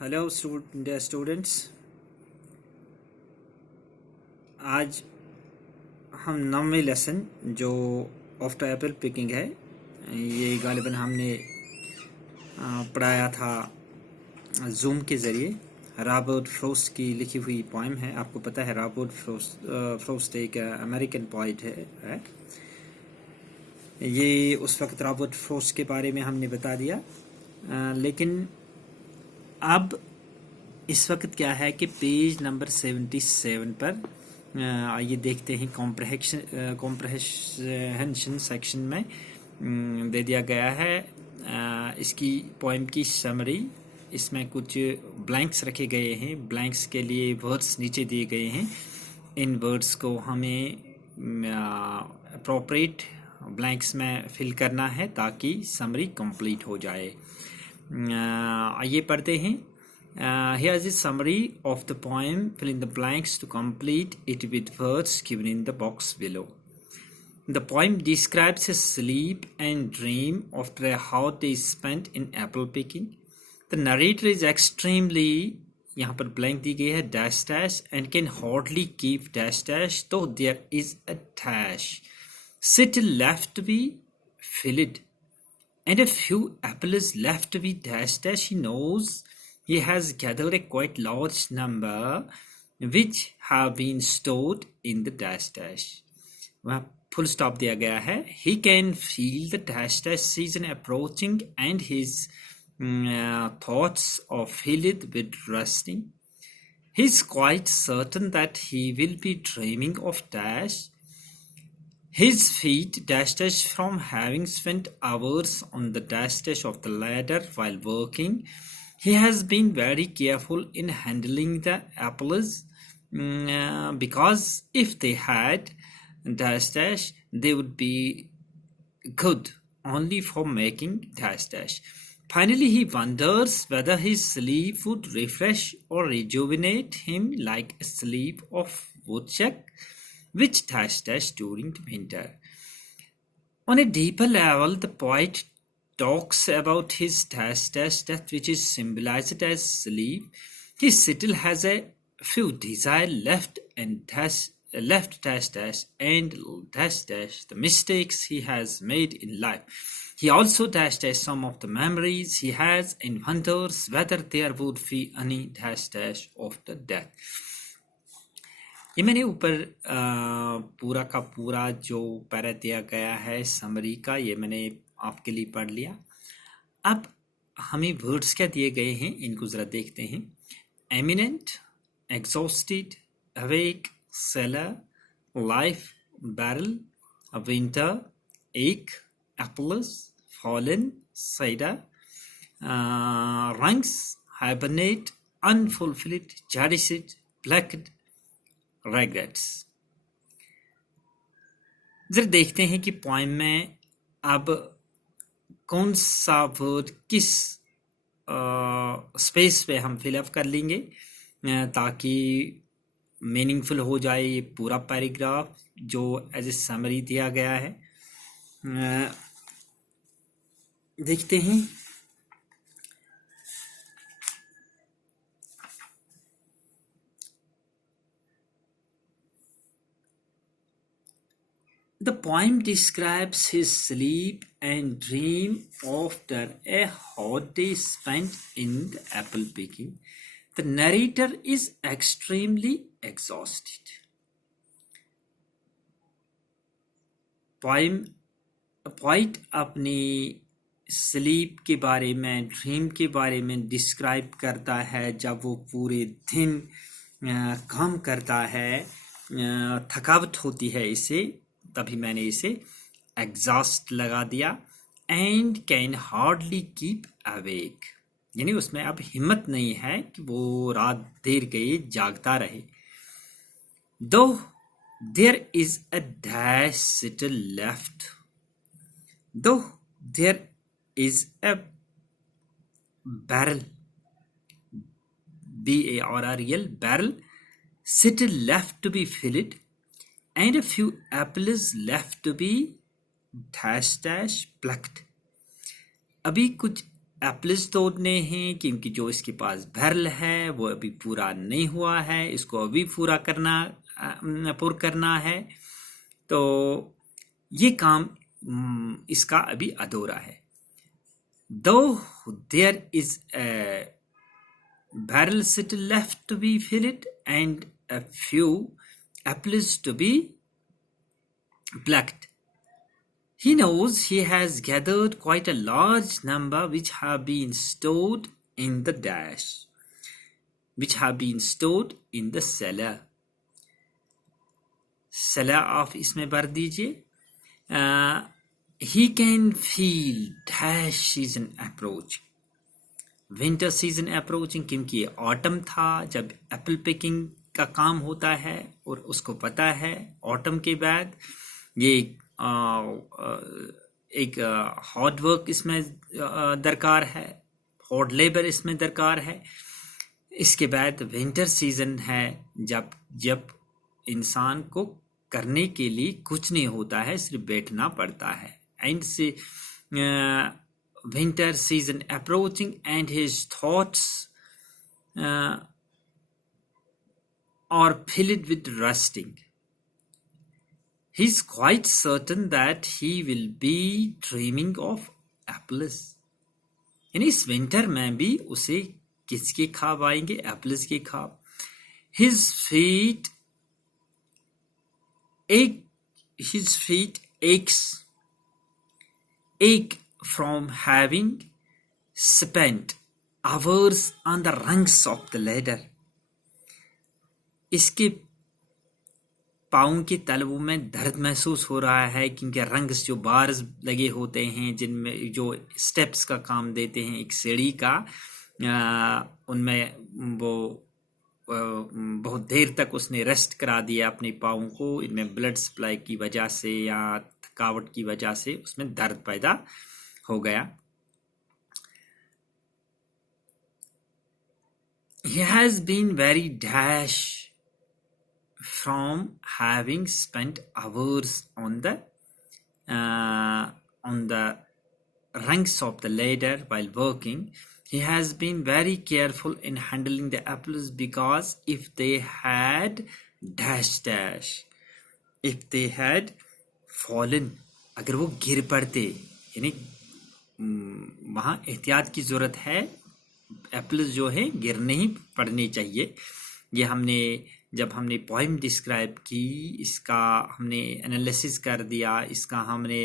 Hello students. आज हम 9वें lesson जो आफ्टर एप्पल पिकिंग है, ये गालिबन हमने पढ़ाया था जूम के ज़रिए। रॉबर्ट फ्रॉस्ट की लिखी हुई पोइम है। आपको पता है रॉबर्ट फ्रॉस्ट एक अमेरिकन पोइट है। ये उस वक्त रॉबर्ट फ्रॉस्ट के बारे में हमने बता दिया, लेकिन अब इस वक्त क्या है कि पेज नंबर 77 पर आइए देखते हैं। कॉम्प्रहेंशन सेक्शन में दे दिया गया है इसकी पोएम की समरी। इसमें कुछ ब्लैंक्स रखे गए हैं। ब्लैंक्स के लिए वर्ड्स नीचे दिए गए हैं। इन वर्ड्स को हमें अप्रोप्रिएट ब्लैंक्स में फिल करना है ताकि समरी कंप्लीट हो जाए। आइए पढ़ते हैं। Here is a summary of the poem. Fill in the blanks to complete it with words given in the box below. The poem describes a sleep and dream after a hot day spent in apple picking. The narrator is extremely, यहाँ पर blank दी गई है dash dash, and can hardly keep dash dash though there is a dash. Still left to be filled, and a few apples left to be dash dash. He knows he has gathered a quite large number which have been stored in the dash dash. वहाँ full stop दिया गया है। He can feel the dash dash season approaching and his thoughts are filled with resting. He is quite certain that he will be dreaming of dash. His feet dash dash from having spent hours on the dash dash of the ladder while working. He has been very careful in handling the apples because if they had dash dash, they would be good only for making dash dash. Finally, he wonders whether his sleep would refresh or rejuvenate him like a sleep of woodchuck, which dash dash during the winter. On a deeper level, the poet talks about his dash dash death, which is symbolized as sleep. He still has a few desire left and dash dash and dash dash the mistakes he has made in life. He also dash dash some of the memories he has and wonders whether there would be any dash dash of the death. ये मैंने ऊपर पूरा का पूरा जो para दिया गया है समरी का, ये मैंने आपके लिए पढ़ लिया। अब हमें वर्ड्स क्या दिए गए हैं इनको ज़रा देखते हैं। Eminent, exhausted, awake, cellar, life, barrel, winter, ache, apples, fallen, cider, rungs, hibernate, unfulfilled, cherished, blacked, regrets. जरा देखते हैं कि पोएम में अब कौन सा वर्ड किस स्पेस पे हम फिलअप कर लेंगे ताकि मीनिंगफुल हो जाए ये पूरा पैराग्राफ जो एज ए समरी दिया गया है। देखते हैं। The poem describes his sleep and dream after a hot day spent in the apple picking. The narrator is extremely exhausted. Poet अपनी स्लीप के बारे में, ड्रीम के बारे में डिस्क्राइब करता है जब वो पूरे दिन काम करता है, थकावट होती है इसे, तभी मैंने इसे एग्जॉस्ट लगा दिया। And can hardly keep awake, यानी उसमें अब हिम्मत नहीं है कि वो रात देर गई जागता रहे। Though there is a dash still left, though there is a barrel, BARREL, barrel, still left to be filled, and a few apples left to be dash dash plucked. अभी कुछ एप्पल्स तोड़ने हैं, क्योंकि जो इसके पास भरल है वो अभी पूरा नहीं हुआ है, इसको अभी पूरा करना है। तो ये काम इसका अभी अधूरा है। Though there is a barrel still left to be filled and a few apples to be plucked, he knows he has gathered quite a large number which have been stored in the cellar. Cellar of इसमें भर दीजिए. He can feel dash season approach. Winter season approaching, क्योंकि ये autumn था जब Apple picking का काम होता है और उसको पता है ऑटम के बाद ये एक हार्ड वर्क इसमें दरकार है, हार्ड लेबर इसमें दरकार है। इसके बाद विंटर सीजन है जब इंसान को करने के लिए कुछ नहीं होता है, सिर्फ बैठना पड़ता है। एंड से winter season approaching and his thoughts are filled with rusting. He's quite certain that he will be dreaming of apples. यानी इस विंटर में भी उसे किसके ख्वाब आएंगे? एप्पल्स के ख्वाब। His feet ache from having spent hours on the rungs of the ladder. इसके पाँव के तलवों में दर्द महसूस हो रहा है, क्योंकि रंग्स जो बार्स लगे होते हैं जिनमें जो स्टेप्स का काम देते हैं एक सीढ़ी का, उनमें वो बहुत देर तक उसने रेस्ट करा दिया अपने पाँव को। इनमें ब्लड सप्लाई की वजह से या थकावट की वजह से उसमें दर्द पैदा हो गया। He has been very dash from having spent hours on the rungs of the ladder while working. He has been very careful in handling the apples because if they had fallen, अगर वो गिर पड़ते, यानी वहाँ एहतियात की ज़रूरत है। एप्पल्स जो है गिरने ही पड़ने चाहिए। ये जब हमने पोएम डिस्क्राइब की, इसका हमने एनालिसिस कर दिया, इसका हमने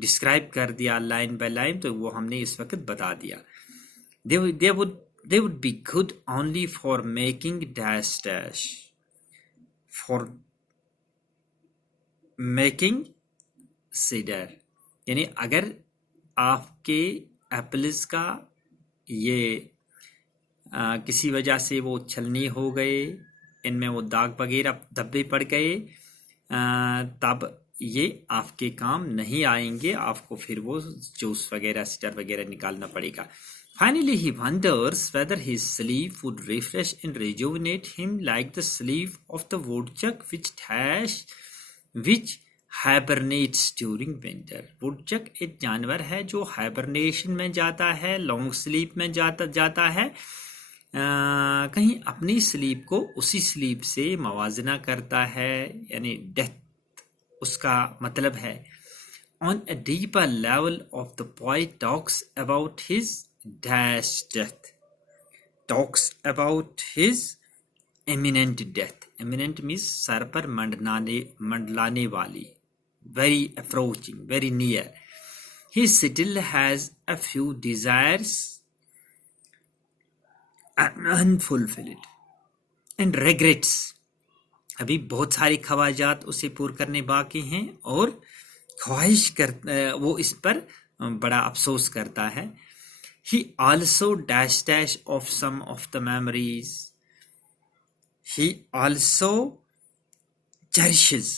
डिस्क्राइब कर दिया लाइन बाय लाइन, तो वो हमने इस वक्त बता दिया। They would be good only for making for making cider. यानी अगर आपके एप्पल्स का ये किसी वजह से वो छलनी हो गए, इनमें वो दाग वगैरह धब्बे पड़ गए, तब ये आपके काम नहीं आएंगे, आपको फिर वो जूस वगैरह सिडर वगैरह निकालना पड़ेगा। Finally, he wonders whether his sleep would refresh and rejuvenate him like the sleep of the woodchuck which hibernates during winter. woodchuck एक जानवर है जो हाइबरनेशन में जाता है, लॉन्ग स्लीप में जाता है, कहीं अपनी स्लीप को उसी स्लीप से मवाजना करता है, यानी डेथ उसका मतलब है। On a deeper level of the poet talks about his death, talks about his imminent death. Imminent means sir पर मंडलाने वाली, very approaching, very near. He still has a few desires unfulfilled and regrets. अभी बहुत सारी ख्वाहिशात उसे पूर्ण करने बाकी हैं और वो इस पर बड़ा अफसोस करता है। He also dash of some of the memories. He also cherishes.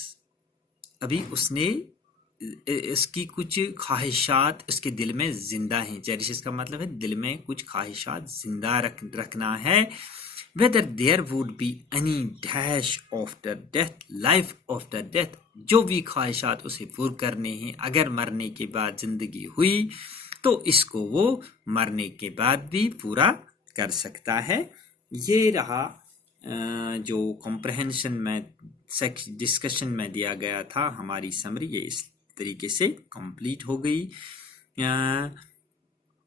अभी उसने इसकी कुछ ख्वाहिशात उसके दिल में जिंदा हैं। चेरिशेस का मतलब है दिल में कुछ ख्वाहिशात जिंदा रखना है। whether there would be any dash after death, life after death, जो भी ख्वाहिशात उसे पूर्ण करने हैं अगर मरने के बाद जिंदगी हुई तो इसको वो मरने के बाद भी पूरा कर सकता है। ये रहा जो कॉम्प्रहेंशन में डिस्कशन में दिया गया था हमारी समरी, ये इस तरीके से कंप्लीट हो गई।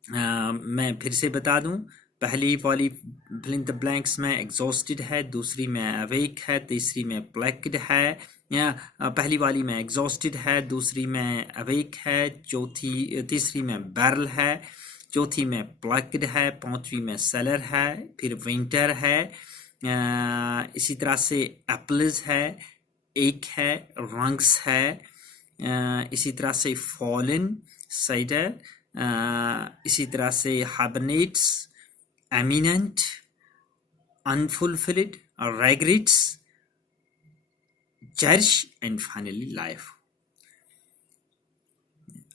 मैं फिर से बता दूं, पहली वाली फिल इन द ब्लैंक्स में एग्जॉस्टेड है, दूसरी में अवेक है, तीसरी में प्लैक्ड है। पहली वाली में एग्जॉस्टेड है, दूसरी में अवेक है, तीसरी में बैरल है, चौथी में प्लैक्ड है, पांचवी में सेलर है, फिर विंटर है। इसी तरह से एप्पल्स है, एक है, रंग्स है, इसी तरह से फॉलन, साइडर, इसी तरह से hibernates, eminent, unfulfilled, regrets, cherish and finally life.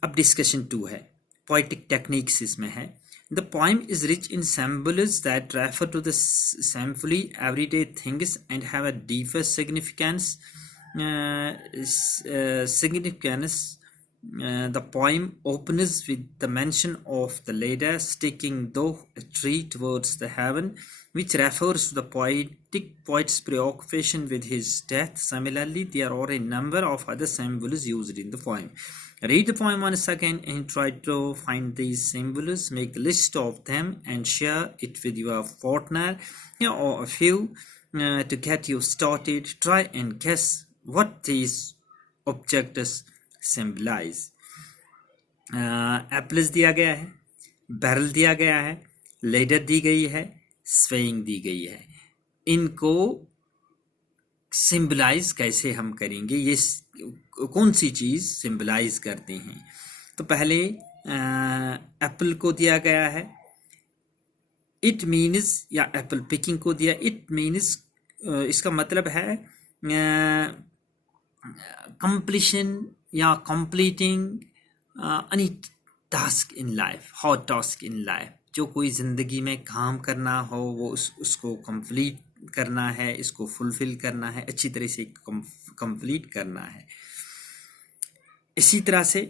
अब डिस्कशन 2 है, पोएटिक टेक्निक्स इसमें है। The poem is rich in symbols that refer to the simply everyday things and have a deeper significance. The poem opens with the mention of the ladder sticking though a tree towards the heaven, which refers to the poet's preoccupation with his death. Similarly, there are a number of other symbols used in the poem. Read the poem once again and try to find these symbols. Make a list of them and share it with your partner or a few to get you started. Try and guess what these objects symbolize. Apples दिया गया है, barrel दिया गया है, ladder दी गई है, swaying दी गई है। इनको सिंबलाइज कैसे हम करेंगे, ये कौन सी चीज़ सिंबलाइज करते हैं? तो पहले एप्पल को दिया गया है, इट मीन्स, या एप्पल पिकिंग को दिया, इट मीन्स इसका मतलब है कंप्लीशन या completing any task in life, hot task in life. जो कोई ज़िंदगी में काम करना हो वो उसको कंप्लीट करना है, इसको फुलफिल करना है, अच्छी तरह से कंप्लीट करना है। इसी तरह से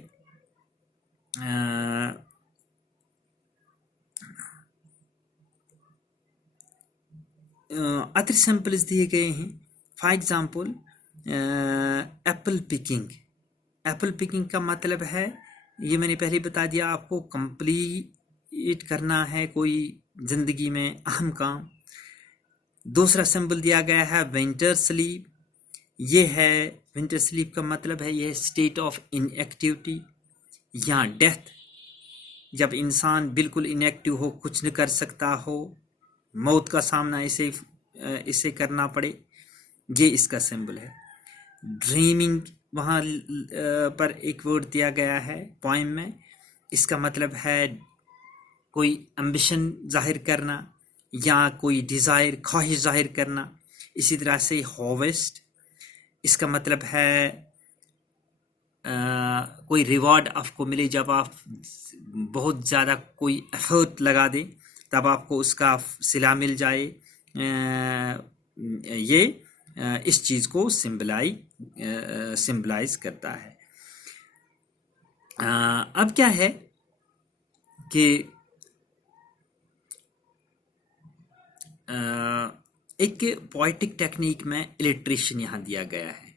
अदर सैंपल्स दिए गए हैं। For example Apple picking. Apple picking का मतलब है, ये मैंने पहले बता दिया आपको, कंप्लीट करना है कोई ज़िंदगी में अहम काम। दूसरा सिंबल दिया गया है विंटर स्लीप। ये है, विंटर स्लीप का मतलब है ये स्टेट ऑफ इनएक्टिविटी या डेथ, जब इंसान बिल्कुल इनएक्टिव हो, कुछ नहीं कर सकता हो, मौत का सामना इसे करना पड़े, ये इसका सिंबल है। ड्रीमिंग, वहाँ पर एक वर्ड दिया गया है पोएम में, इसका मतलब है कोई एम्बिशन जाहिर करना या कोई डिज़ायर, ख्वाहिश जाहिर करना। इसी तरह से हार्वेस्ट, इसका मतलब है कोई रिवॉर्ड आपको मिले, जब आप बहुत ज़्यादा कोई एफर्ट लगा दें तब आपको उसका सिला मिल जाए। ये इस चीज़ को सिंबलाइज करता है। अब क्या है कि एक पोएटिक टेक्निक में इलिट्रेशन यहाँ दिया गया है।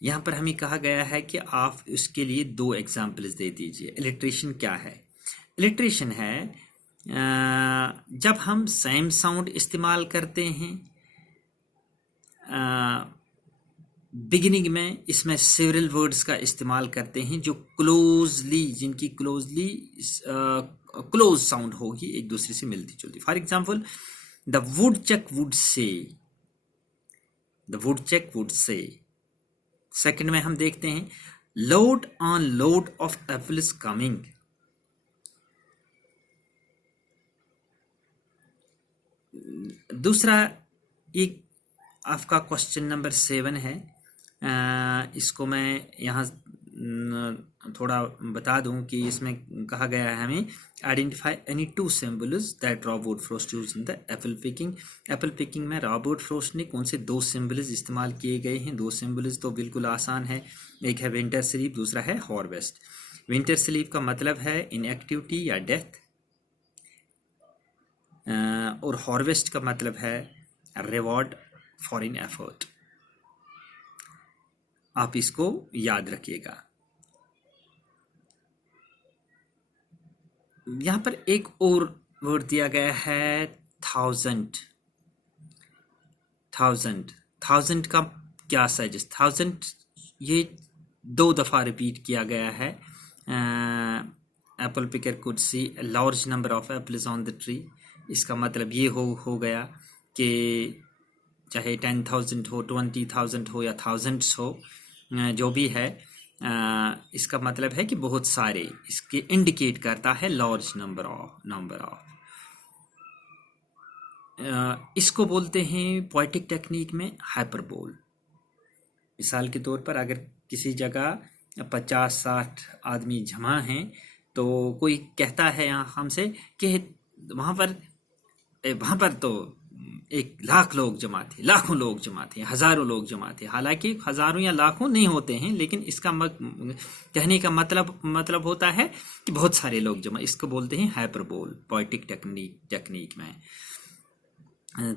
यहाँ पर हमें कहा गया है कि आप उसके लिए 2 एग्जाम्पल्स दे दीजिए। इलिट्रेशन क्या है? इलिट्रेशन है जब हम सेम साउंड इस्तेमाल करते हैं बिगिनिंग में, इसमें सेवरल वर्ड्स का इस्तेमाल करते हैं जो जिनकी क्लोज साउंड होगी, एक दूसरे से मिलती जुलती। For example, the woodchuck would से। सेकंड में हम देखते हैं load on load of apples coming. दूसरा एक आपका क्वेश्चन नंबर 7 है, इसको मैं यहाँ थोड़ा बता दूं कि इसमें कहा गया है हमें identify any two symbols that Robert Frost used in the Apple picking. Apple picking में रॉबर्ट फ्रॉस्ट ने कौन से 2 सिंबल्स इस्तेमाल किए गए हैं? 2 सिंबल्स तो बिल्कुल आसान है, एक है विंटर स्लीप, दूसरा है हार्वेस्ट। विंटर स्लीप का मतलब है इनएक्टिविटी या डेथ, और हार्वेस्ट का मतलब है रिवॉर्ड फॉर इन एफर्ट। आप इसको याद रखिएगा। यहाँ पर एक और वर्ड दिया गया है थाउजेंड। थाउजेंड का क्या सजेस्ट? थाउजेंड ये 2 दफ़ा रिपीट किया गया है। Apple picker could see a large number of apples on the tree. इसका मतलब ये हो गया कि चाहे 10,000 हो, 20,000 हो या थाउजेंड्स हो, जो भी है, इसका मतलब है कि बहुत सारे, इसके इंडिकेट करता है लार्ज नंबर ऑफ। इसको बोलते हैं पोएटिक टेक्निक में हाइपरबोल। मिसाल के तौर पर अगर किसी जगह 50-60 आदमी जमा हैं तो कोई कहता है हमसे कि वहाँ पर तो 1,00,000 लोग जमा थे, लाखों लोग जमा थे, हज़ारों लोग जमा थे। हालांकि हज़ारों या लाखों नहीं होते हैं, लेकिन इसका कहने का मतलब होता है कि बहुत सारे लोग जमा। इसको बोलते हैं हाइपरबोल पोएटिक टेक्निक में।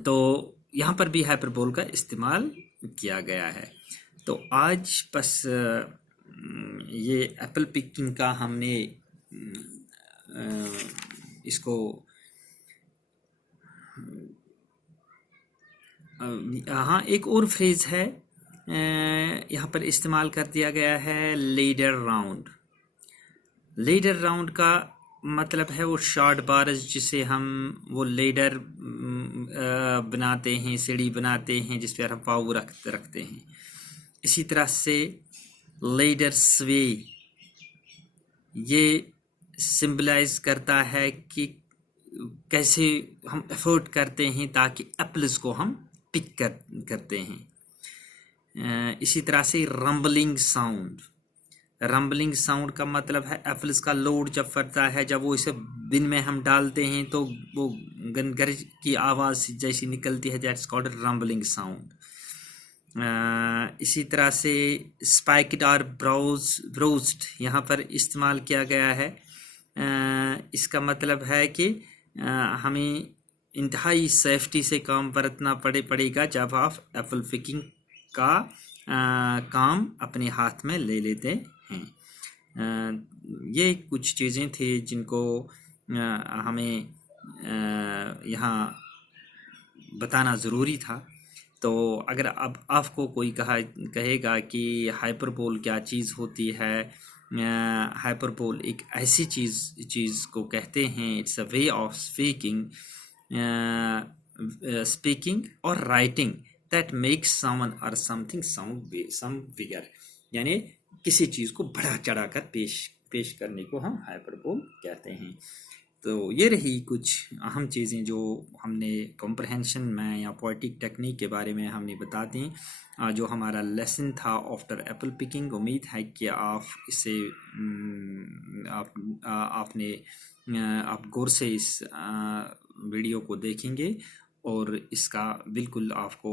तो यहाँ पर भी हाइपरबोल का इस्तेमाल किया गया है। तो आज बस ये एप्पल पिकिंग का हमने इसको हाँ, एक और फ्रेज है यहाँ पर इस्तेमाल कर दिया गया है, लेडर राउंड। लेडर राउंड का मतलब है वो शॉर्ट बार्स जिसे हम वो लेडर बनाते हैं, सीढ़ी बनाते हैं जिस पर हम पाँव रखते हैं। इसी तरह से लेडर स्वे ये सिंबलाइज करता है कि कैसे हम एफर्ट करते हैं ताकि एप्पल्स को हम पिक करते हैं। इसी तरह से रंबलिंग साउंड का मतलब है एप्पल्स का लोड जब फटता है, जब वो इसे बिन में हम डालते हैं तो वो गरज की आवाज़ जैसी निकलती है, दैट्स कॉल्ड रंबलिंग साउंड। इसी तरह से स्पाइक्ड और ब्रोज्ड यहाँ पर इस्तेमाल किया गया है। इसका मतलब है कि हमें इंतहाई सेफ्टी से काम बरतना पड़ेगा जब आप एप्पल पिकिंग का काम अपने हाथ में ले लेते हैं। ये कुछ चीज़ें थी जिनको हमें यहाँ बताना ज़रूरी था। तो अगर अब आपको कोई कहेगा कि हाइपरबोल क्या चीज़ होती है, हाइपरबोल एक ऐसी चीज़ को कहते हैं, it's a way of speaking और राइटिंग दैट मेक्स समवन और समथिंग सम बिगर, यानी किसी चीज़ को बढ़ा चढ़ा कर पेश करने को हम हाइपरबोल कहते हैं। तो ये रही कुछ अहम चीज़ें जो हमने कॉम्प्रहेंशन में या पोएटिक टेक्निक के बारे में हमने बता दी, जो हमारा लेसन था आफ्टर एप्पल पिकिंग। उम्मीद है कि आप इसे आप गौर से इस वीडियो को देखेंगे और इसका बिल्कुल आपको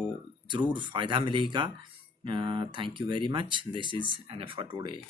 ज़रूर फ़ायदा मिलेगा। Thank you very much. This is enough for today.